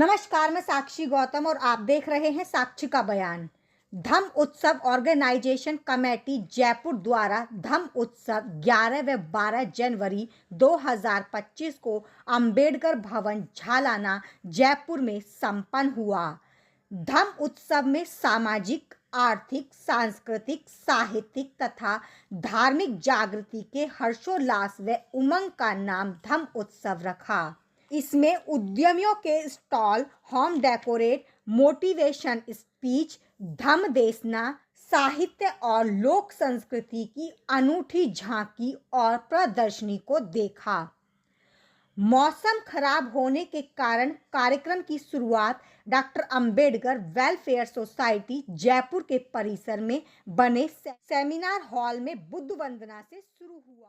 नमस्कार, मैं साक्षी गौतम और आप देख रहे हैं साक्षी का बयान। धम्म उत्सव ऑर्गेनाइजेशन कमेटी जयपुर द्वारा धम्म उत्सव 11 व 12 जनवरी 2025 को अंबेडकर भवन झालाना जयपुर में संपन्न हुआ। धम्म उत्सव में सामाजिक, आर्थिक, सांस्कृतिक, साहित्यिक तथा धार्मिक जागृति के हर्षोल्लास व उमंग का नाम धम्म उत्सव रखा। इसमें उद्यमियों के stall, home decorate, motivation speech, धम्म देसना, साहित्य और लोक संस्कृति की अनूठी झांकी और प्रदर्शनी को देखा। मौसम खराब होने के कारण कार्यक्रम की शुरुआत doctor Ambedkar welfare society Jaipur के परिसर में बने सेमिनार हॉल में बुद्ध वंदना से शुरू हुआ।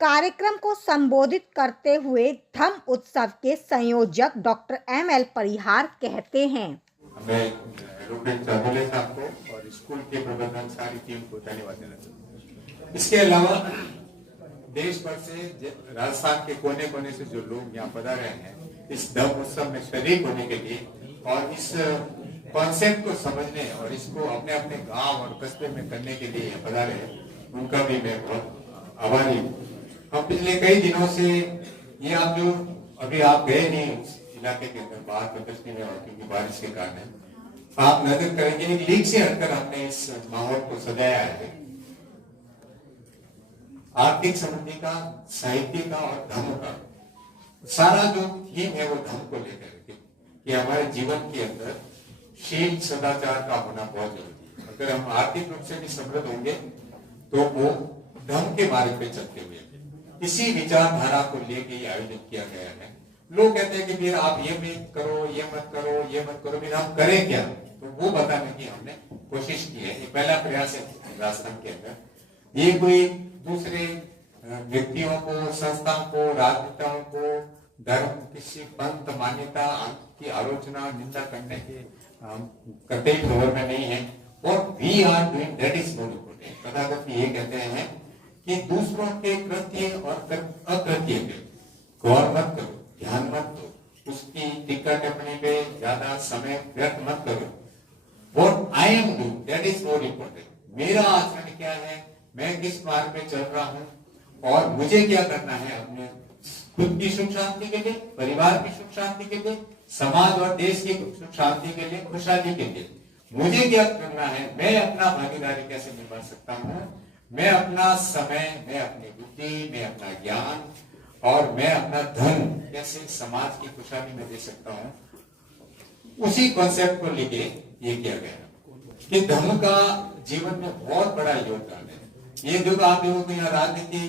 कार्यक्रम को संबोधित करते हुए धम्म उत्सव के संयोजक डॉक्टर एम.एल. परिहार कहते हैं। मैं रूपेश चाबोले साहब को और स्कूल के प्रबंधन सारी टीम को धन्यवाद देना चाहता हूँ। इसके अलावा देश भर से राजस्थान के कोने कोने से जो लोग यहाँ पधारे हैं इस धम्म उत्सव में शरीक होने के लिए और इस कॉन्सेप्ट को समझने और इसको अपने अपने गांव और कस्बे में करने के लिए पधारे हैं, उनका भी मैं बहुत आभारी हूँ। हम पिछले कई दिनों से ये आप जो अभी आप गए नहीं उस इलाके के अंदर बाहर प्रदर्शनी में और क्योंकि बारिश के कारण आप नजर करेंगे एक लीक से हटकर हमने इस माहौल को सजाया है आर्थिक समृद्धि का, साहित्य का और धर्म का। सारा जो थीम है वो धर्म को लेकर के कि हमारे जीवन के अंदर शील सदाचार का होना बहुत जरूरी है। अगर हम आर्थिक रूप से भी समृद्ध होंगे तो वो धर्म के मार्ग पे चलते हुए इसी विचारधारा को लेके ये आयोजन किया गया है। लोग कहते हैं कि फिर आप ये मत करो, ये मत करो, ये मत करो, फिर हम करें क्या? तो वो बताने की हमने कोशिश की है। ये पहला प्रयास है राजस्थान के अंदर। ये कोई दूसरे व्यक्तियों को, संस्थाओं को, राजनेताओं को धर्म, किसी पंथ, मान्यता की आलोचना, निंदा करने के कतई खबर में नहीं है। और we are doing that is more important. Tathagata ये कहते हैं कि दूसरों के कृत्य और अकृत्य पे गौर मत करो, ध्यान मत दो, उसकी टिक्का टिप्पणी पे ज्यादा समय व्यर्थ मत करो। What I am doing, that is more important. मेरा आचरण क्या है, मैं किस मार्ग पे चल रहा हूँ और मुझे क्या करना है अपने खुद की सुख शांति के लिए, परिवार की सुख शांति के लिए, समाज और देश की सुख शांति के लिए, खुशहाली के लिए मुझे क्या करना है, मैं अपना भागीदारी कैसे निभा सकता हूँ, मैं अपना समय, मैं अपनी बुद्धि, मैं अपना ज्ञान और मैं अपना धन कैसे समाज की खुशहाली में दे सकता हूँ। उसी कॉन्सेप्ट को लेके ये किया गया कि धर्म का जीवन में बहुत बड़ा योगदान है। ये जो आप देखो कि यहाँ राजनीति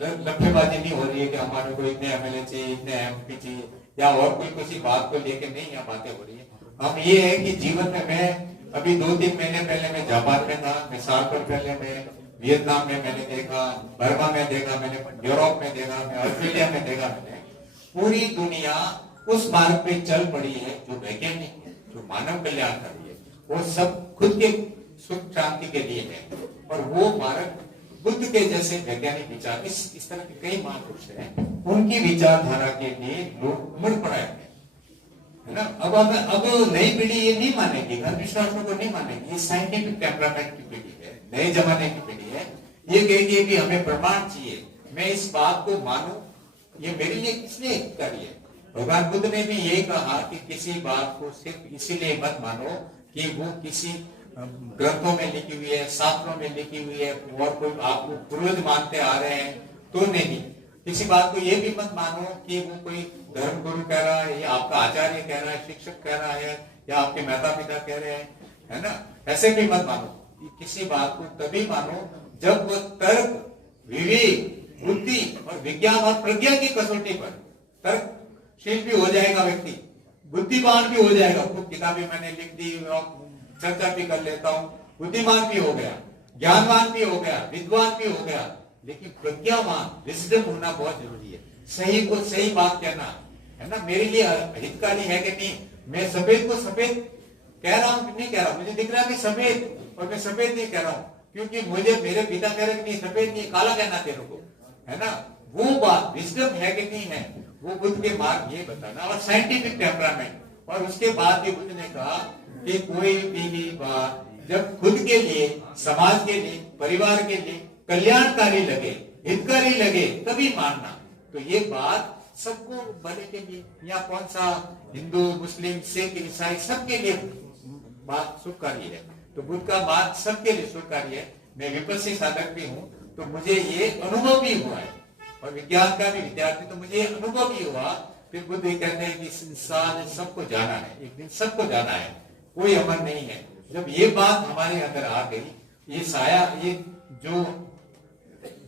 लफेबाजी नहीं हो रही है कि हमारे को इतने एमएलए चाहिए, इतने एमपी चाहिए या और कोई किसी बात को लेके नहीं यहाँ बातें हो रही है। हम ये है कि जीवन में मैं अभी 2-3 महीने पहले मैं जापान में था, मैं साल भर पहले मैं वियतनाम में मैंने देखा, बर्मा में देखा, मैंने यूरोप में देखा, मैं ऑस्ट्रेलिया में देखा। मैंने पूरी दुनिया उस मार्ग पे चल पड़ी है जो वैज्ञानिक है, जो मानव कल्याणकारी है, वो सब खुद के सुख शांति के लिए है। और वो मार्ग बुद्ध के जैसे वैज्ञानिक विचार, इस तरह के कई महापुरुष हैं, उनकी विचारधारा के लिए लोग उमड़ पड़े है ना। अब नई पीढ़ी ये नहीं मानेगी, अंधविश्वासों को नहीं मानेगी। ये साइंटिफिक टेम्परामेंट की पीढ़ी है, नए जमाने की पीढ़ी है। ये कहेगी कि हमें प्रमाण चाहिए, मैं इस बात को मानूं, ये मेरे लिए किसने करी है। भगवान बुद्ध ने भी यही कहा कि किसी बात को सिर्फ इसीलिए मत मानो कि वो किसी ग्रंथों में लिखी हुई है, शास्त्रों में लिखी हुई है और कोई आपको पूर्वज मानते आ रहे हैं तो नहीं। किसी बात को ये भी मत मानो कि वो कोई धर्म गुरु कह रहा है या आपका आचार्य कह रहा है, शिक्षक कह रहा है या आपके माता पिता कह रहे हैं, है ना। ऐसे भी मत मानो। किसी बात को तभी मानो जब वो तर्क, विवेक, बुद्धि और विज्ञान और प्रज्ञा की कसौटी पर तर्कशील भी हो जाएगा व्यक्ति, बुद्धिमान भी हो जाएगा। खुद किताबें मैंने लिख दी और चर्चा भी कर लेता हूँ, बुद्धिमान भी हो गया, ज्ञानवान भी हो गया, विद्वान भी हो गया, लेकिन प्रज्ञावान, विजडम होना बहुत जरूरी है। सही को सही बात कहना, है ना, मेरे लिए हितकारी है कि नहीं। मैं सफेद को सफेद कह रहा हूँ कि नहीं कह रहा हूँ, मुझे दिख रहा है कि सफेद, और मैं सफेद नहीं कह रहा हूँ क्योंकि मुझे मेरे पिता कह रहे कि नहीं सफेद नहीं, काला कहना तेरे को, है ना। वो बात विजडम है कि नहीं है, वो बुद्ध के मार्ग ये बताना। और साइंटिफिक टेम्परामेंट। और उसके बाद भी बुद्ध ने कहा कि कोई भी बात जब खुद के लिए, समाज के लिए, परिवार के लिए कल्याणकारी लगे, हितकारी लगे, तभी मानना। तो ये बात सबको भले के लिए, या कौन सा हिंदू, मुस्लिम, सिख, ईसाई, सबके लिए बात सुखकारी है। तो बुद्ध का बात सबके लिए सुखकारी है। मैं विपस्सी साधक भी हूँ तो मुझे ये अनुभव भी हुआ है, और विज्ञान का भी विद्यार्थी तो मुझे अनुभव भी हुआ। फिर बुद्ध ये कहते हैं कि इंसान सबको जाना है, एक दिन सबको जाना है, कोई अमर नहीं है। जब ये बात हमारे अंदर आ गई, ये साया, ये जो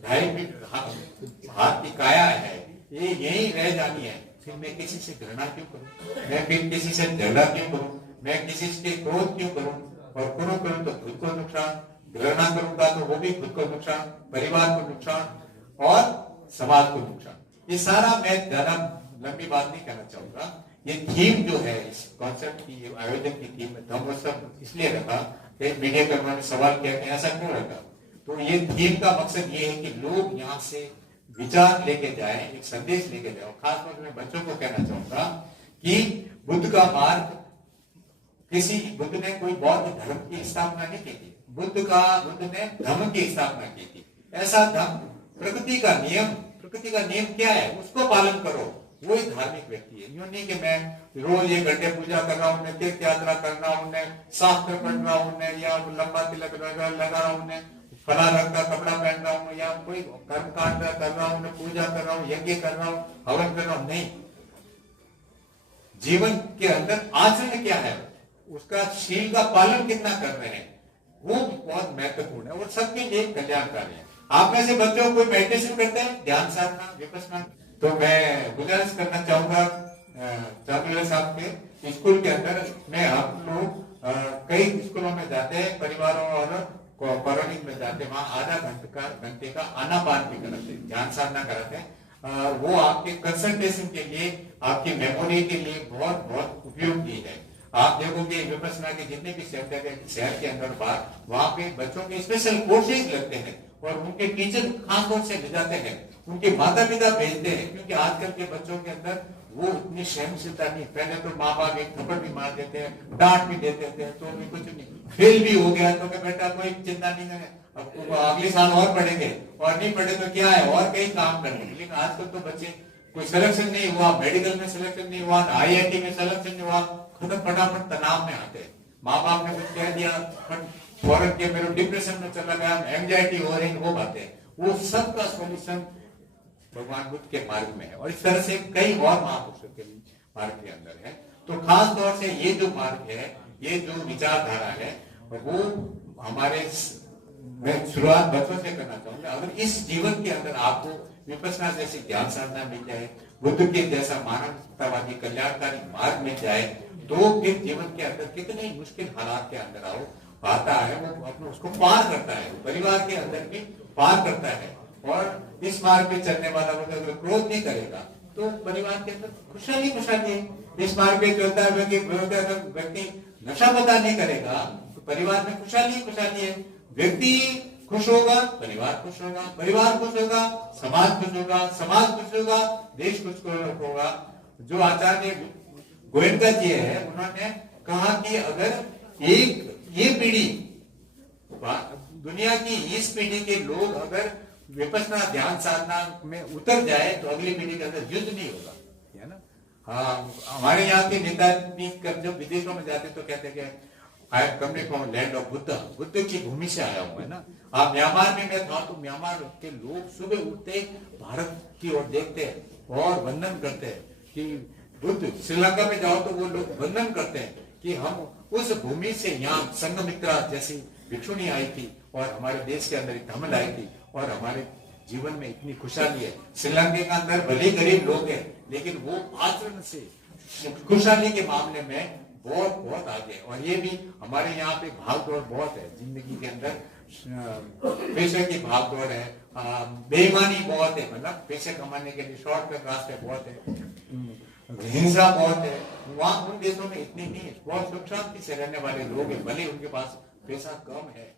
2.5 फीट हाथ की काया है, ये यही रह जानी है। फिर मैं किसी से घृणा क्यों करूं, मैं फिर किसी से झगड़ा क्यों करूं, मैं किसी से क्रोध क्यों करूं, और करूं तो खुद को नुकसान, घृणा करूंगा तो वो भी खुद को नुकसान, परिवार को नुकसान और समाज को नुकसान। ये सारा मैं ज्यादा लंबी बात नहीं कहना चाहूंगा। ये थीम जो है इस कॉन्सेप्ट की, आयोजन की थीम धम्मोत्सव इसलिए रखा कि मीडिया कर्मियों ने सवाल किया कि ऐसा क्यों रखा। तो ये थीम का मकसद ये है कि लोग यहाँ से विचार लेके जाएं, एक संदेश लेके जाओ। खासतौर पर मैं बच्चों को कहना चाहूंगा कि बुद्ध का मार्ग, बुद्ध ने कोई बौद्ध धर्म की स्थापना नहीं की थी, बुद्ध ने धर्म की स्थापना की थी। ऐसा धर्म प्रकृति का नियम, प्रकृति का नियम क्या है उसको पालन करो, वो ही धार्मिक व्यक्ति है। यूं नहीं कि मैं रोज 1 घंटे पूजा कर रहा हूँ, मैं तीर्थ यात्रा कर रहा हूँ, मैं शास्त्र पढ़ रहा हूँ, या लंबा तिलक लगा रहा हूँ, फला रंग का कपड़ा पहन रहा हूँ, या कोई कर्म कांड कर रहा हूँ, पूजा कर रहा हूँ, यज्ञ कर रहा हूँ, हवन कर रहा हूँ, नहीं। जीवन के अंदर आचरण क्या है, उसका शील का पालन कितना कर रहे हैं, वो बहुत महत्वपूर्ण है और सबके लिए कल्याणकारी है। आप में से बच्चों कोई मेडिटेशन करते हैं, ध्यान साधना, विपश्यना, तो मैं गुजारिश करना चाहूंगा चातुर्य साहब के स्कूल के अंदर में हम लोग कई स्कूलों में जाते हैं, परिवारों और कॉलोनी में जाते हैं, वहां आधा घंटे का आनापान भी कराते हैं, ध्यान साधना कराते हैं। वो आपके कंसंट्रेशन के लिए, आपकी मेमोरी के लिए बहुत बहुत उपयोगी है। आप देखोगे विपश्यना के जितने भी सेंटर है शहर के अंदर बाहर, वहां पे बच्चों के स्पेशल कोर्सेज लगते हैं और उनके टीचर खासतौर से ले जाते हैं, उनके माता पिता भेजते हैं, क्योंकि आजकल के बच्चों के अंदर वो इतनी सहनशीलता नहीं। पहले तो माँ बाप एक थप्पड़ भी मार देते हैं, डांट भी देते थे, तो भी कुछ नहीं, फेल भी हो गया तो बेटा कोई चिंता नहीं करे, अब अगले साल और पढ़ेंगे, और नहीं पढ़े तो क्या है और कई काम करेंगे। लेकिन आजकल तो बच्चे कोई सिलेक्शन नहीं हुआ, मेडिकल में सिलेक्शन नहीं हुआ, IIT में सिलेक्शन नहीं हुआ, खत्म फटाफट तनाव में आते। माँ बाप ने कुछ कह दिया, फौरन के मेरे डिप्रेशन में चला गया, एंजाइटी हो रही, वो बातें, वो सब का सोल्यूशन भगवान बुद्ध के मार्ग में है और इस तरह से कई और महापुरुषों के मार्ग के अंदर है। तो खास तौर से ये जो मार्ग है, ये जो विचारधारा है, वो हमारे, मैं शुरुआत बच्चों से करना चाहूंगा। अगर इस जीवन के अंदर आपको विपश्यना जैसी ज्ञान साधना मिल जाए, बुद्ध के जैसा मानवतावादी कल्याणकारी मार्ग मिल जाए, तो फिर जीवन के अंदर कितने मुश्किल हालात के अंदर आता है, वो अपने उसको पार करता है, परिवार के अंदर भी पार करता है। और इस मार्ग पे चलने वाला अगर क्रोध नहीं करेगा तो परिवार के अंदर खुशहाली है। इस मार्ग पे चलता है व्यक्ति नशा पता नहीं करेगा तो परिवार में खुशहाली है। व्यक्ति खुश होगा, परिवार खुश होगा, परिवार खुश होगा, समाज खुश होगा, समाज खुश होगा, देश खुश होगा। जो आचार्य गोयनका जी है, उन्होंने कहा कि अगर ये पीढ़ी, दुनिया की इस पीढ़ी के लोग अगर विपश्यना ध्यान साधना में उतर जाए तो अगली पीढ़ी के अंदर युद्ध नहीं होगा, है ना। हाँ, हमारे यहाँ के नेता जब विदेशों में जाते तो कहते कि I am coming from land of Buddha की भूमि से आया हूं, है ना। आप म्यांमार में मैं था तो म्यांमार के लोग सुबह उठते भारत की ओर देखते हैं और वंदन करते हैं कि बुद्ध। श्रीलंका में जाओ तो वो लोग वंदन करते हैं कि हम उस भूमि से यहाँ संघमित्रा जैसी भिक्षुणी आई थी और हमारे देश के अंदर धमल आई थी और हमारे जीवन में इतनी खुशहाली है। श्रीलंका के अंदर भले गरीब लोग हैं लेकिन वो आचरण से खुशहाली के मामले में बहुत आगे है। और ये भी हमारे यहाँ पे भागदौड़ बहुत है जिंदगी के अंदर, पैसे की भागदौड़ है, बेईमानी बहुत है, मतलब पैसे कमाने के लिए शॉर्टकट रास्ते बहुत है, हिंसा बहुत है। वहाँ उन देशों में इतनी नहीं है, बहुत सुख शांति से रहने वाले लोग हैं, भले उनके पास पैसा कम है